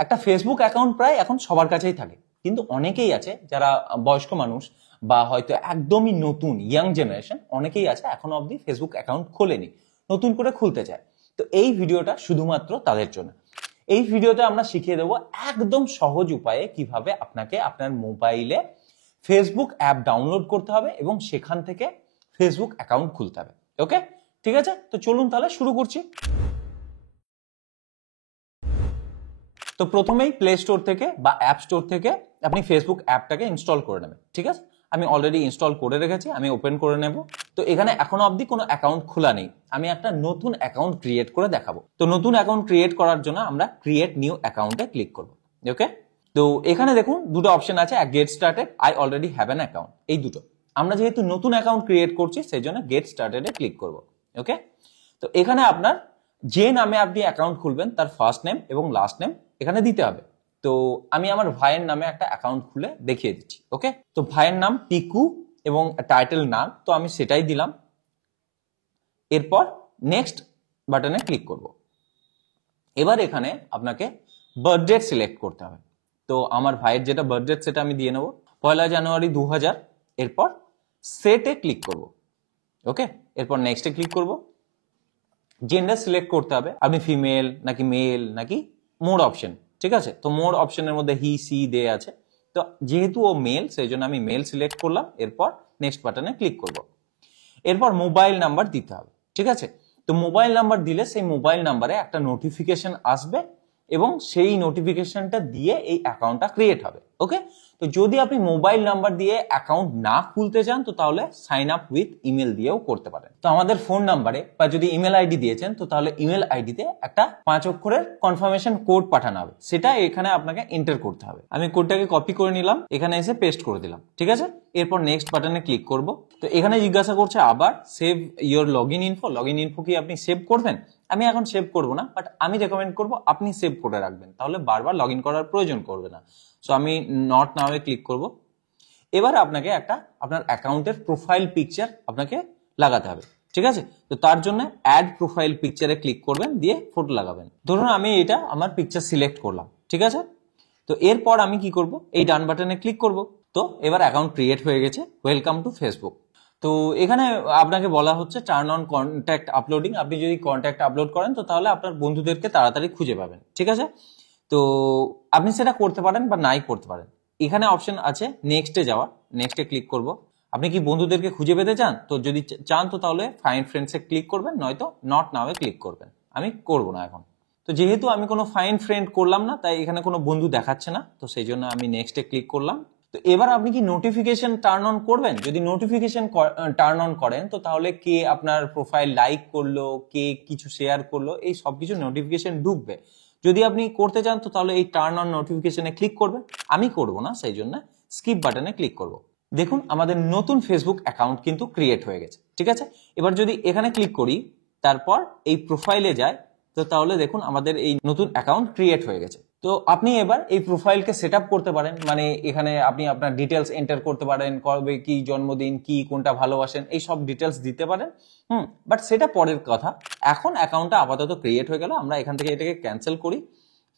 একটা Facebook account প্রায় এখন সবার কাছেই থাকে, কিন্তু অনেকেই আছে যারা বয়স্ক মানুষ বা হয়তো একদমই নতুন ইয়াং জেনারেশন, অনেকেই আছে এখনো অবধি ফেসবুক অ্যাকাউন্ট খোলেনি, নতুন করে খুলতে চায়। তো এই ভিডিওটা শুধুমাত্র তাদের জন্য। এই ভিডিওতে আমরা শিখিয়ে দেবো একদম সহজ উপায়ে কিভাবে আপনাকে আপনার মোবাইলে ফেসবুক অ্যাপ ডাউনলোড করতে হবে এবং সেখান থেকে ফেসবুক অ্যাকাউন্ট খুলতে হবে। ওকে, ঠিক আছে, তো চলুন তাহলে শুরু করছি। তো প্রথমেই প্লে স্টোর থেকে বা অ্যাপ স্টোর থেকে আপনি ফেসবুক অ্যাপটাকে ইনস্টল করে নেবেন। ঠিক আছে, আমি অলরেডি ইনস্টল করে রেখেছি, আমি ওপেন করে নেব। তো এখানে এখনো অবধি কোনো অ্যাকাউন্ট খোলা নেই, আমি একটা নতুন অ্যাকাউন্ট ক্রিয়েট করে দেখাবো। তো নতুন অ্যাকাউন্ট ক্রিয়েট করার জন্য আমরা ক্রিয়েট নিউ অ্যাকাউন্টে ক্লিক করব। ওকে, তো এখানে দেখুন দুটো অপশন আছে, get started, I already have an account, এই দুটো। আমরা যেহেতু নতুন অ্যাকাউন্ট ক্রিয়েট করছি সেই জন্য গেট স্টার্টেডে ক্লিক করব। ওকে, তো এখানে আপনার যে নামে আপনি অ্যাকাউন্ট খুলবেন তার ফার্স্ট নেম এবং লাস্ট নেম এখানে দিতে হবে। তো আমি আমার ভাইয়ের নামে একটা অ্যাকাউন্ট খুলে দেখিয়ে দিচ্ছি। ওকে, তো ভাইয়ের নাম পিকু এবং টাইটেল নাম, তো আমি সেটাই দিলাম। এরপর নেক্সট বাটনে ক্লিক করব। এবার এখানে আপনাকে বার্থডেট সিলেক্ট করতে হবে। তো আমার ভাইয়ের যেটা বার্থডেট সেটা আমি দিয়ে নেব 1 জানুয়ারি 2000। এরপর সেটে ক্লিক করব। ওকে, এরপর নেক্সটে ক্লিক করব। জেন্ডার সিলেক্ট করতে হবে, আপনি ফিমেল নাকি মেল নাকি মোর অপশন। ঠিক আছে, তো মোর অপশনের মধ্যে হি সি দেয়া আছে, তো যেহেতু ও মেল সেই জন্য আমি মেল সিলেক্ট করলাম। এরপর নেক্সট বাটনে ক্লিক করব। এরপর মোবাইল নাম্বার দিতে হবে। ঠিক আছে, তো মোবাইল নাম্বার দিলে সেই মোবাইল নাম্বারে একটা নোটিফিকেশন আসবে এবং সেই নোটিফিকেশনটা দিয়ে এই অ্যাকাউন্টটা ক্রিয়েট হবে। ওকে, তো যদি আপনি মোবাইল নাম্বার দিয়ে অ্যাকাউন্ট না খুলতে চান তো তাহলে সাইন আপ উইথ ইমেল দিয়েও করতে পারেন। তো আমাদের ফোন নাম্বারে বা যদি ইমেল আইডি দিয়েছেন তো তাহলে ইমেল আইডিতে একটা 5 অক্ষরের কনফার্মেশন কোড পাঠানো হবে, সেটা এখানে আপনাকে এন্টার করতে হবে। আমি কোডটাকে কপি করে নিলাম, এখানে এসে পেস্ট করে দিলাম। ঠিক আছে, এরপর নেক্সট বাটনে ক্লিক করব। তো এখানে জিজ্ঞাসা করছে আবার save your log in info. Log in info কি আপনি সেভ করবেন? আমি এখন সেভ করব না, বাট আমি রেকমেন্ড করব আপনি সেভ করে রাখবেন, তাহলে বারবার লগ ইন করার প্রয়োজন করবে না। সো আমি নট নাওয়ে ক্লিক করব। এবার আপনাকে একটা আপনার অ্যাকাউন্টের প্রোফাইল পিকচার আপনাকে লাগাতে হবে। ঠিক আছে, তো তার জন্য অ্যাড প্রোফাইল পিকচারে ক্লিক করবেন, দিয়ে ফটো লাগাবেন। ধরুন আমি এটা আমার পিকচার সিলেক্ট করলাম। ঠিক আছে, তো এরপর আমি কি করব, এই ডান বাটনে ক্লিক করব। তো এবার অ্যাকাউন্ট ক্রিয়েট হয়ে গেছে, ওয়েলকাম টু ফেসবুক। তো এখানে আপনাকে বলা হচ্ছে টার্ন অন কন্ট্যাক্ট আপলোডিং। আপনি যদি কন্ট্যাক্ট আপলোড করেন তো তাহলে আপনার বন্ধুদেরকে তাড়াতাড়ি খুঁজে পাবেন। ঠিক আছে, তো আপনি সেটা করতে পারেন বা নাই করতে পারেন। এখানে অপশন আছে নেক্সটে যাওয়া, নেক্সটে ক্লিক করব। আপনি কি বন্ধুদেরকে খুঁজে পেতে চান? তো যদি চান তো তাহলে ফাইন্ড ফ্রেন্ডসে ক্লিক করবেন, নয়তো নট নাওয়ে ক্লিক করবেন। আমি করব না এখন। তো যেহেতু আমি কোনো ফাইন্ড ফ্রেন্ড করলাম না তাই এখানে কোনো বন্ধু দেখাচ্ছে না, তো সেই জন্য আমি নেক্সটে ক্লিক করলাম। তো এবার আপনি কি নোটিফিকেশন টার্ন অন করবেন? যদি নোটিফিকেশন টার্ন অন করেন তো তাহলে কে আপনার প্রোফাইল লাইক করলো, কে কিছু শেয়ার করলো, এই সব কিছু নোটিফিকেশন ঢুকবে। যদি আপনি করতে চান তো তাহলে এই টার্ন অন নোটিফিকেশনে ক্লিক করবেন। আমি করব না, সেই জন্য স্কিপ বাটনে ক্লিক করব। দেখুন আমাদের নতুন ফেসবুক অ্যাকাউন্ট কিন্তু ক্রিয়েট হয়ে গেছে। ঠিক আছে, এবার যদি এখানে ক্লিক করি, তারপর এই প্রোফাইলে যায়, তো তাহলে দেখুন আমাদের এই নতুন অ্যাকাউন্ট ক্রিয়েট হয়ে গেছে। তো আপনি এবার এই প্রোফাইলকে সেট আপ করতে পারেন, মানে এখানে আপনি আপনার ডিটেলস এন্টার করতে পারেন, কবে কি জন্মদিন, কি কোনটা ভালোবাসেন, এই সব ডিটেলস দিতে পারেন। বাট সেটা পরের কথা। এখন অ্যাকাউন্টটা আপাতত ক্রিয়েট হয়ে গেল, আমরা এখান থেকে এটাকে ক্যান্সেল করি।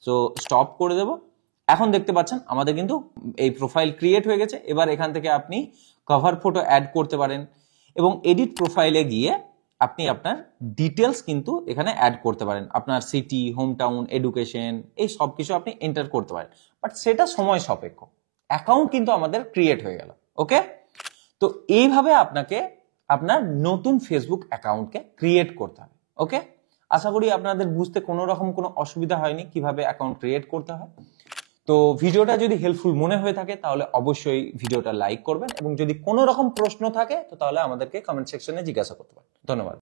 সো স্টপ করে দেব। এখন দেখতে পাচ্ছেন আমাদের কিন্তু এই প্রোফাইল ক্রিয়েট হয়ে গেছে। এবার এখান থেকে আপনি কভার ফটো অ্যাড করতে পারেন এবং এডিট প্রোফাইলে গিয়ে আপনি আপনার ডিটেলস কিন্তু এখানে অ্যাড করতে পারেন, আপনার সিটি, হোম টাউন, এডুকেশন, এই সব কিছু আপনি এন্টার করতে পারেন। বাট সেটা সময় সাপেক্ষ। অ্যাকাউন্ট কিন্তু আমাদের ক্রিয়েট হয়ে গেল। ওকে, তো এইভাবে আপনাকে আপনার নতুন ফেসবুক অ্যাকাউন্টকে ক্রিয়েট করতে হবে। ওকে, আশা করি আপনাদের বুঝতে কোনো রকম কোনো অসুবিধা হয়নি কিভাবে অ্যাকাউন্ট ক্রিয়েট করতে হয়। তো ভিডিওটা যদি হেল্পফুল মনে হয়ে থাকে তাহলে অবশ্যই ভিডিওটা লাইক করবেন এবং যদি কোনো রকম প্রশ্ন থাকে তো তাহলে আমাদেরকে কমেন্ট সেকশনে জিজ্ঞাসা করতে পারেন। ধন্যবাদ।